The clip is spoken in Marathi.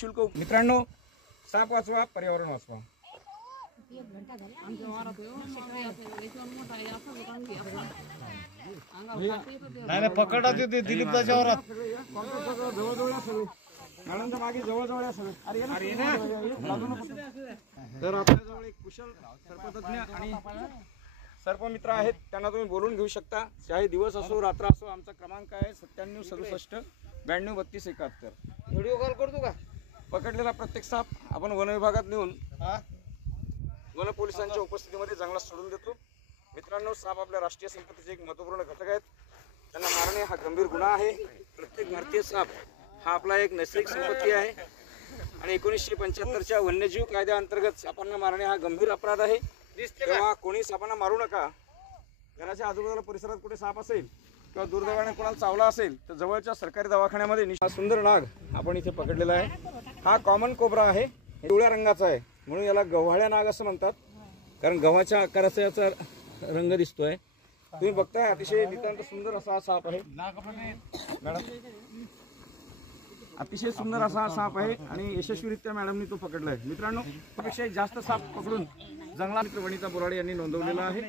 शुल्क मित्रांनो, साप वाचवा पर्यावरण वाचवा. नाही पकडा ते दिलीप दाच्यावरात मॅडमच्या मागे जवळ या सगळे. तर आपल्याजवळ एक कुशल सर्पतज्ञ आणि सर्पमित्र आहेत, त्यांना तुम्ही बोलून घेऊ शकता. चाहे दिवस असो रात्र असो. आमचा क्रमांक आहे 9767 92 32 71. व्हिडिओ कॉल करतो का? पकडलेला प्रत्येक साप आपण वन विभागात नेऊन वन पोलिसांच्या उपस्थितीमध्ये जंगलात सोडून देतो. मित्रांनो, साप आपल्या राष्ट्रीय संपत्तीचे एक महत्त्वपूर्ण घटक आहेत. त्यांना मारणे हा गंभीर गुन्हा आहे. प्रत्येक भारतीय साप हा आपला एक नैसर्गिक संपत्ती आहे आणि 1975च्या वन्यजीव कायद्याअंतर्गत सापांना मारणे हा गंभीर अपराध आहे. तेव्हा कोणी सापांना मारू नका. घराच्या आजूबाजूला परिसरात कुठे साप असेल किंवा दुर्दैवाने कोणाला चावला असेल तर जवळच्या सरकारी दवाखान्यामध्ये हा सुंदर नाग आपण इथे पकडलेला आहे. हा कॉमन कोब्रा आहे. पिवळ्या रंगाचा आहे म्हणून याला गव्हाळ्या नाग असं म्हणतात, कारण गव्हाच्या आकाराचा याचा रंग दिसतोय. तुम्ही बघताय अतिशय नितांत सुंदर असा हा साप आहे. मॅडम, अतिशय सुंदर असा हा साप आहे आणि यशस्वीरित्या मॅडमनी तो पकडलाय. मित्रांनो, त्यापेक्षा जास्त साप पकडून जंगलात वनिता बोराडे यांनी नोंदवलेला आहे.